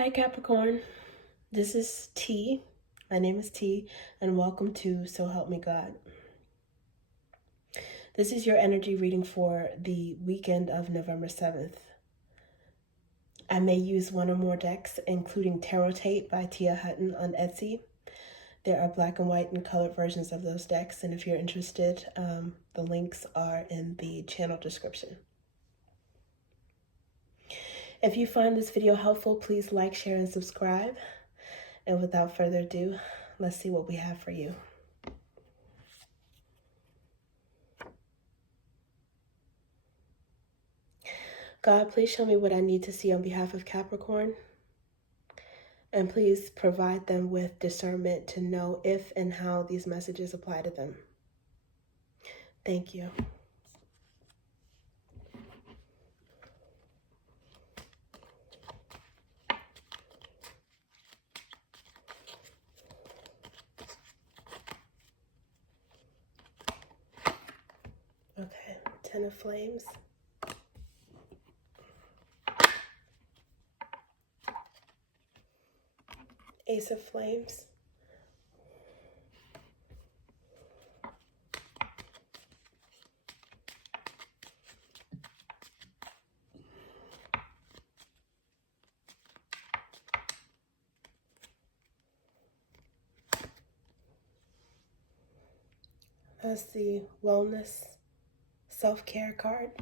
Hi Capricorn, this is T. My name is T, and welcome to So Help Me God. This is your energy reading for the weekend of November 7th. I may use one or more decks, including Tarot Tape by Tia Hutton on Etsy. There are black and white and colored versions of those decks, and if you're interested, the links are in the channel description. If you find this video helpful, please like, share, and subscribe. And without further ado, let's see what we have for you. God, please show me what I need to see on behalf of Capricorn. And please provide them with discernment to know if and how these messages apply to them. Thank you. Okay, Ten of Flames. Ace of Flames. That's the Wellness Self-Care card.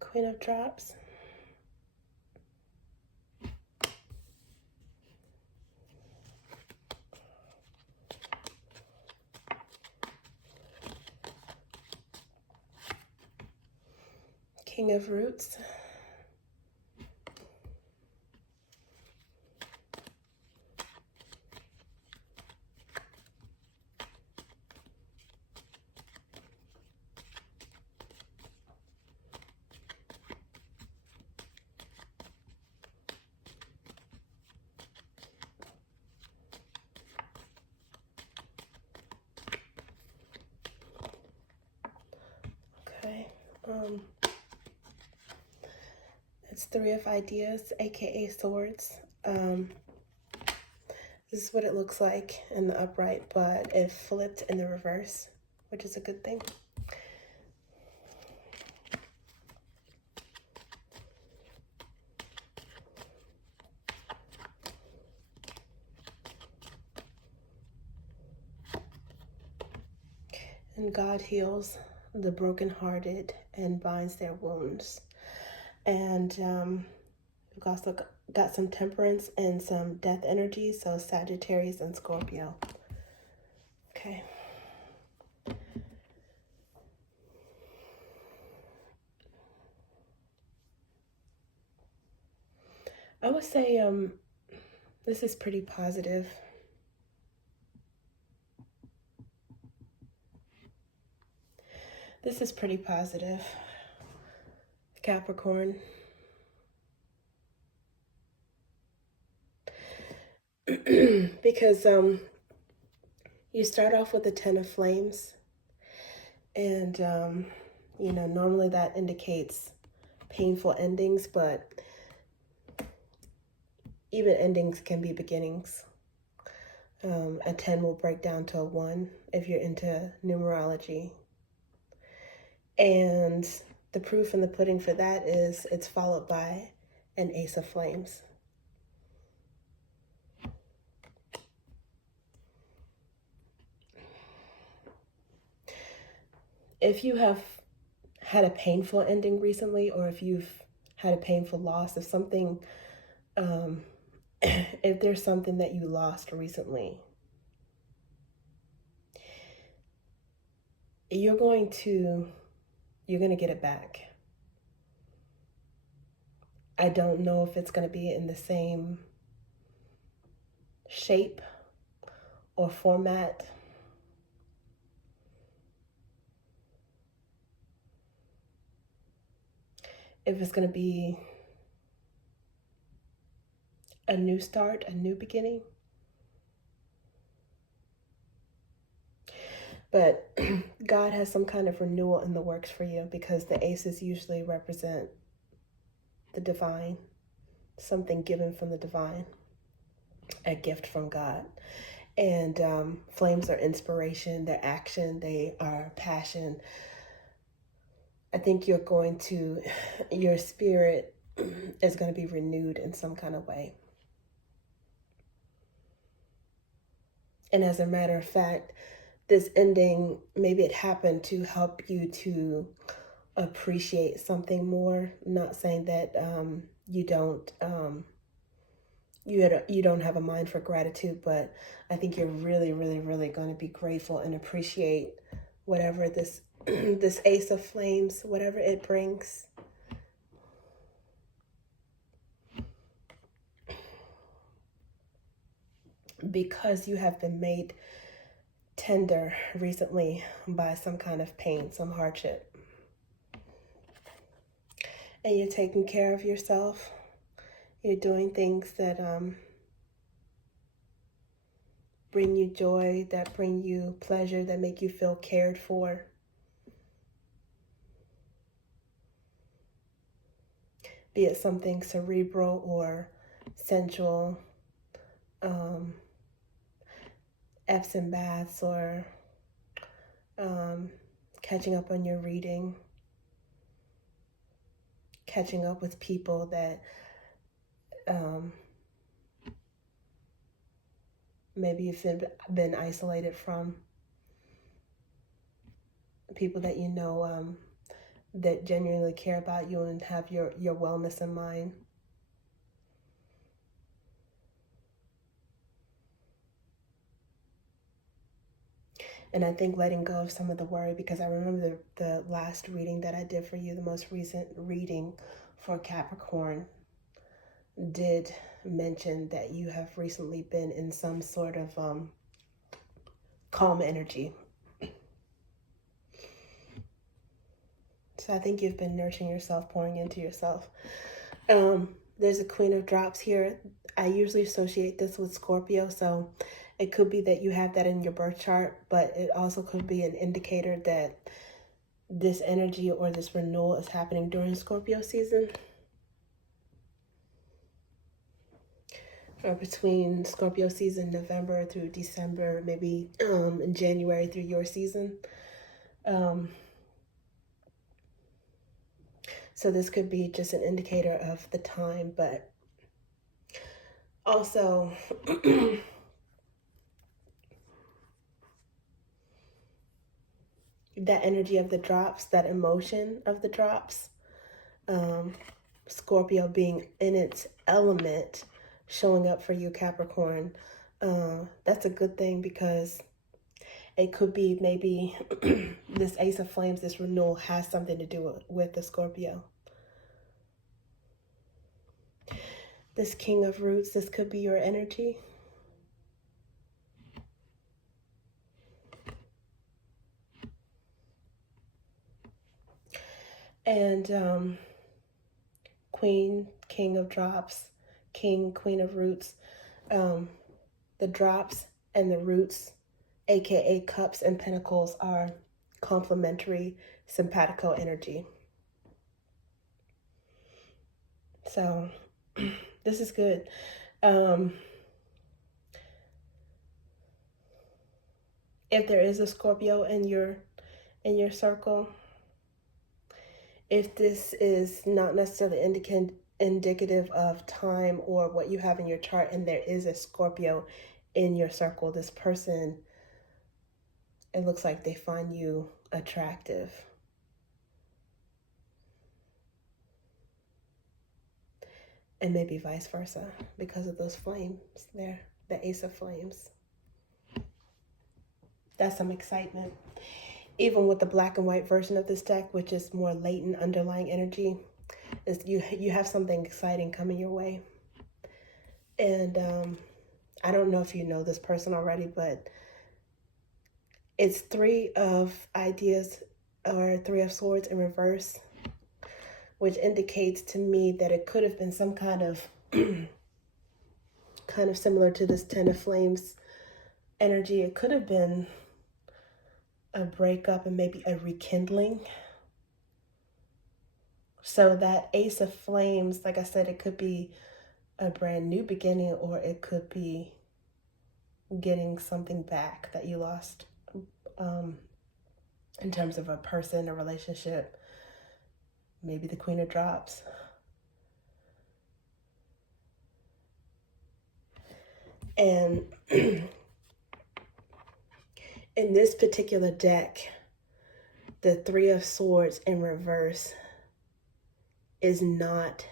Queen of Drops. King of Roots. Okay. It's Three of Ideas, aka Swords. This is what it looks like in the upright, but it flipped in the reverse, which is a good thing. And God heals the brokenhearted and binds their wounds. And we've also got some Temperance and some Death energy, so Sagittarius and Scorpio. Okay. I would say this is pretty positive. This is pretty positive, Capricorn. Because you start off with the Ten of Flames, and you know, normally that indicates painful endings, but even endings can be beginnings. A 10 will break down to a 1 if you're into numerology. And the proof in the pudding for that is it's followed by an Ace of Flames. If you have had a painful ending recently, or if you've had a painful loss of something, if there's something that you lost recently, you're going to get it back. I don't know if it's going to be in the same shape or format. If it's going to be a new start, a new beginning. But God has some kind of renewal in the works for you, because the aces usually represent the divine, something given from the divine, a gift from God. And flames are inspiration, they're action, they are passion. I think your spirit is going to be renewed in some kind of way. And as a matter of fact, this ending, maybe it happened to help you to appreciate something more. Not saying that you don't have a mind for gratitude, but I think you're really, really, really going to be grateful and appreciate whatever this this Ace of Flames, whatever it brings. Because you have been made tender recently by some kind of pain, some hardship. And you're taking care of yourself. You're doing things that bring you joy, that bring you pleasure, that make you feel cared for. Be it something cerebral or sensual, Epsom baths, or catching up on your reading, catching up with people that maybe you've been isolated from, people that you know that genuinely care about you and have your wellness in mind. And I think letting go of some of the worry, because I remember the last reading that I did for you, the most recent reading for Capricorn, did mention that you have recently been in some sort of calm energy. So I think you've been nurturing yourself, pouring into yourself. There's a Queen of Drops here. I usually associate this with Scorpio, so it could be that you have that in your birth chart, but it also could be an indicator that this energy or this renewal is happening during Scorpio season, or between Scorpio season, November through December, maybe in January through your season. So this could be just an indicator of the time, but also that energy of the drops, that emotion of the drops, Scorpio being in its element, showing up for you, Capricorn. That's a good thing, because it could be maybe this Ace of Flames, this renewal, has something to do with the Scorpio. This King of Roots, this could be your energy. And Queen, King of Drops, King, Queen of Roots. The drops and the roots, aka Cups and Pentacles, are complementary, simpatico energy. So this is good. If there is a Scorpio in your circle, if this is not necessarily indicative of time or what you have in your chart, and there is a Scorpio in your circle, this person, it looks like they find you attractive. And maybe vice versa, because of those flames there, the Ace of Flames. That's some excitement. Even with the black and white version of this deck, which is more latent underlying energy, is you have something exciting coming your way. And I don't know if you know this person already, but it's Three of Ideas, or Three of Swords in reverse, which indicates to me that it could have been some kind of similar to this Ten of Flames energy. It could have been a breakup and maybe a rekindling. So that Ace of Flames, like I said, it could be a brand new beginning, or it could be getting something back that you lost, in terms of a person, a relationship, maybe the Queen of Drops. And in this particular deck, the Three of Swords in reverse is not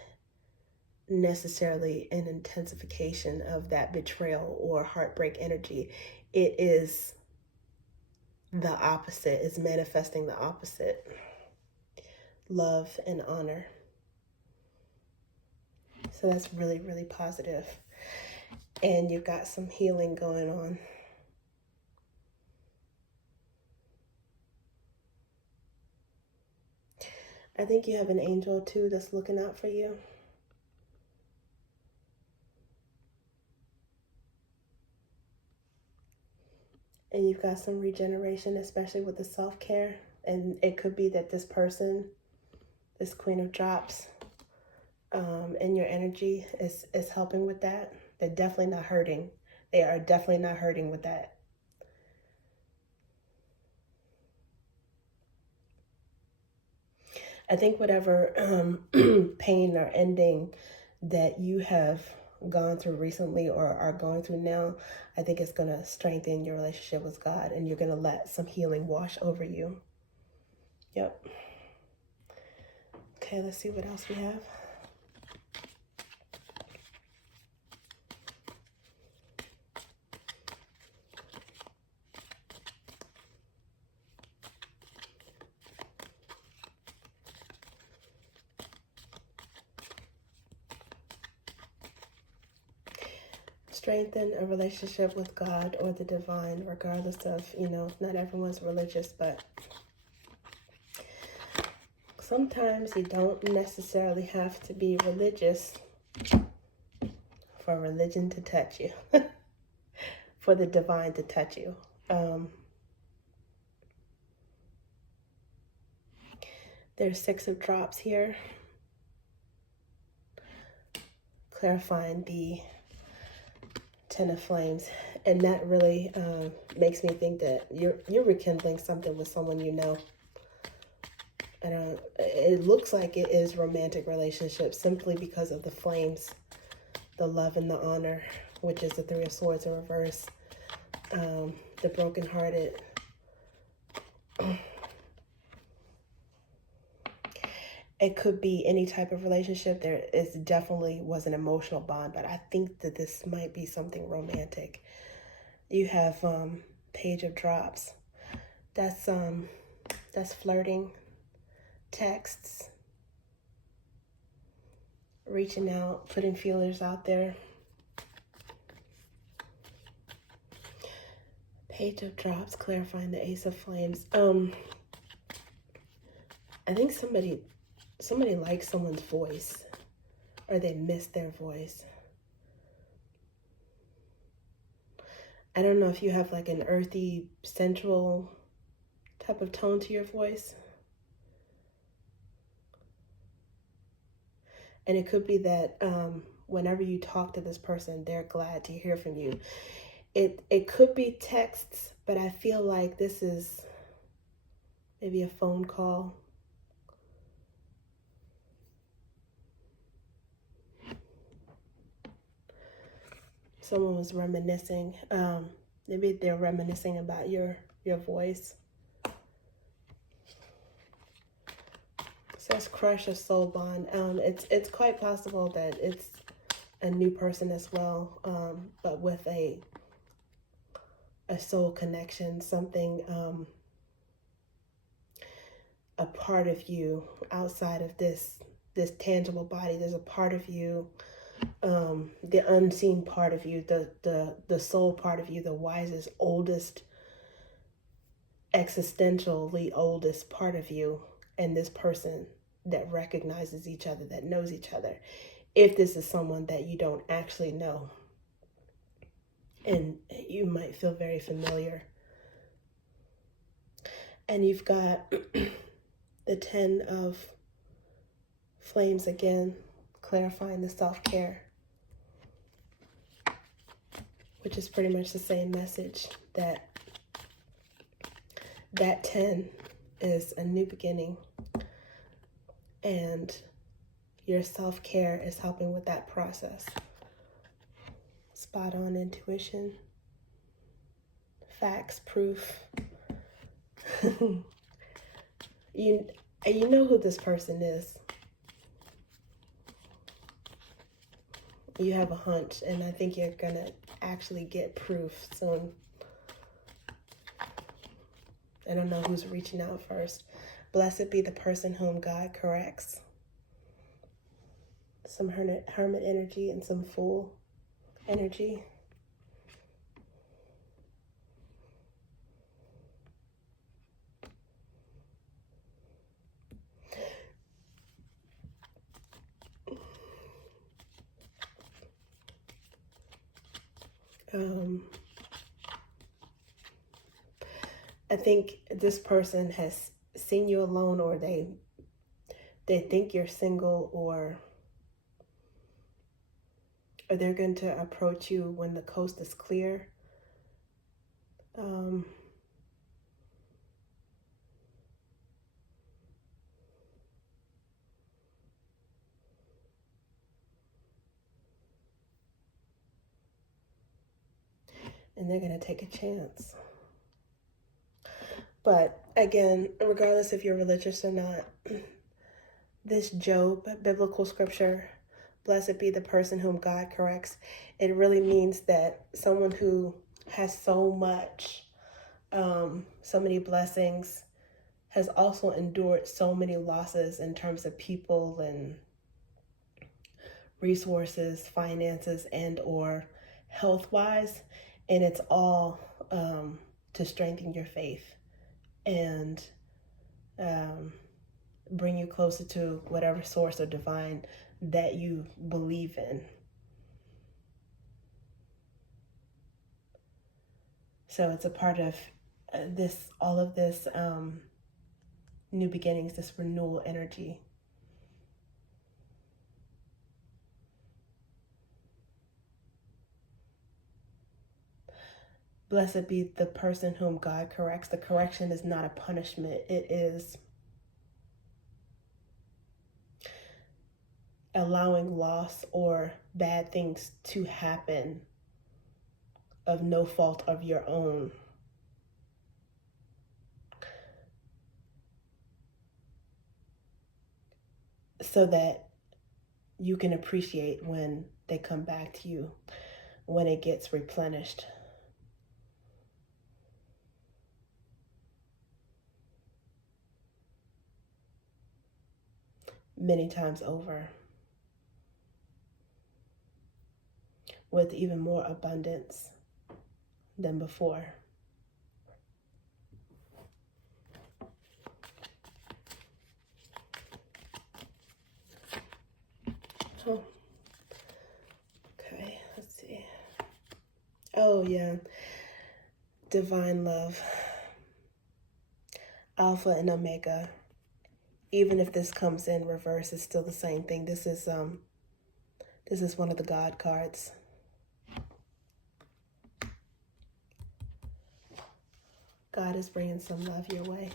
necessarily an intensification of that betrayal or heartbreak energy. It is the opposite, is manifesting the opposite. Love and honor. So that's really, really positive. And you've got some healing going on. I think you have an angel too that's looking out for you. And you've got some regeneration, especially with the self-care. And it could be that this person, this Queen of Drops, and your energy is helping with that. They're definitely not hurting. They are definitely not hurting with that. I think whatever pain or ending that you have gone through recently or are going through now, I think it's going to strengthen your relationship with God, and you're going to let some healing wash over you. Yep. Okay, let's see what else we have. Strengthen a relationship with God or the divine, regardless of, not everyone's religious, but sometimes you don't necessarily have to be religious for religion to touch you, for the divine to touch you. There's 6 of Drops here, clarifying the 10 of Flames, and that really makes me think that you're rekindling something with someone you know. It looks like it is romantic relationship simply because of the flames, the love and the honor, which is the Three of Swords in reverse, the brokenhearted. It could be any type of relationship. There is definitely was an emotional bond, but I think that this might be something romantic. You have Page of Drops. That's flirting, texts, reaching out, putting feelers out there. Page of Drops, clarifying the Ace of Flames. I think somebody likes someone's voice, or they miss their voice. I don't know if you have like an earthy, sensual type of tone to your voice. And it could be that whenever you talk to this person, they're glad to hear from you. It could be texts, but I feel like this is maybe a phone call. Someone was reminiscing. Maybe they're reminiscing about your voice. It says crush a soul bond. It's quite possible that it's a new person as well, but with a soul connection, something, a part of you outside of this tangible body. There's a part of you, the unseen part of you, the soul part of you, the wisest, oldest, existentially oldest part of you, and this person that recognizes each other, that knows each other. If this is someone that you don't actually know, and you might feel very familiar. And you've got the 10 of flames again, clarifying the self-care, which is pretty much the same message, that 10 is a new beginning, and your self-care is helping with that process. Spot on intuition, facts, proof. You know who this person is. You have a hunch, and I think you're gonna actually get proof soon. I don't know who's reaching out first. Blessed be the person whom God corrects. Some hermit energy and some fool energy. I think this person has seen you alone, or they think you're single, or they're going to approach you when the coast is clear. And they're going to take a chance. But again, regardless if you're religious or not, this Job biblical scripture, blessed be the person whom God corrects, it really means that someone who has so much, so many blessings, has also endured so many losses in terms of people and resources, finances, and or health-wise, and it's all to strengthen your faith and bring you closer to whatever source or divine that you believe in. So it's a part of all of this new beginnings, this renewal energy. Blessed be the person whom God corrects. The correction is not a punishment. It is allowing loss or bad things to happen of no fault of your own. So that you can appreciate when they come back to you, when it gets replenished. Many times over, with even more abundance than before. Oh, okay, let's see. Oh yeah, divine love, Alpha and Omega. Even if this comes in reverse, it's still the same thing. This is one of the God cards. God is bringing some love your way.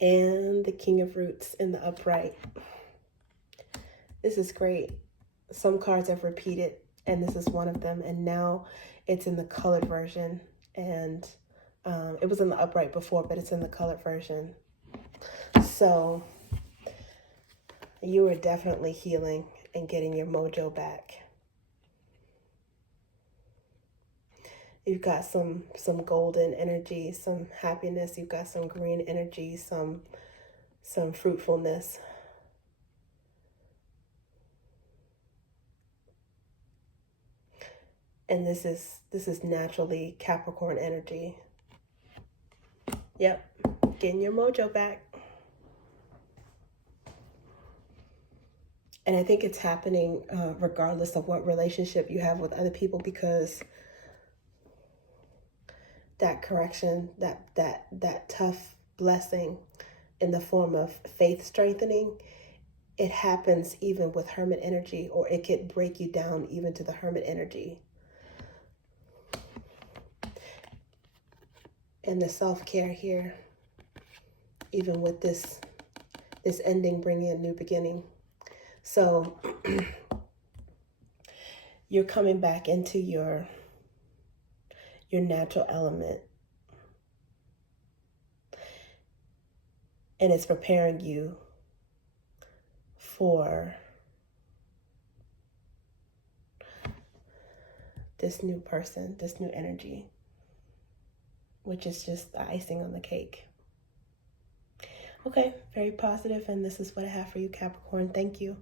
And the King of Roots in the upright. This is great. Some cards have repeated, and this is one of them. And now it's in the colored version. And it was in the upright before, but it's in the colored version. So you are definitely healing and getting your mojo back. You've got some golden energy, some happiness. You've got some green energy, some fruitfulness. And this is naturally Capricorn energy. Yep, getting your mojo back. And I think it's happening regardless of what relationship you have with other people, because that correction, that tough blessing in the form of faith strengthening, it happens even with hermit energy, or it could break you down even to the hermit energy. And the self-care here, even with this ending, bringing a new beginning. So you're coming back into your natural element. And it's preparing you for this new person, this new energy, which is just the icing on the cake. Okay, very positive, and this is what I have for you, Capricorn. Thank you.